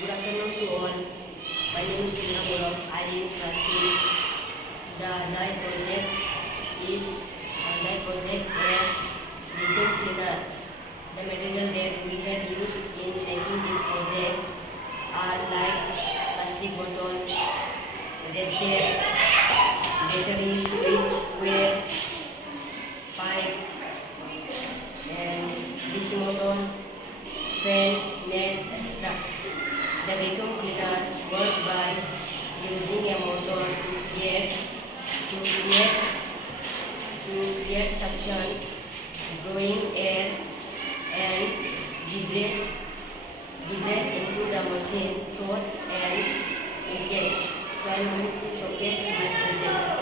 Good afternoon to all. My name is Chirang. I am class 6. The night project is a vacuum cleaner. The material that we had used in making this project are like plastic bottle, red tape, battery, switch, wire, pipe, and DC motor, fan, net, etc. The vacuum cleaner works by using a motor to create suction, drawing air and debris into the machine throat and inlet. So I am going to showcase my project.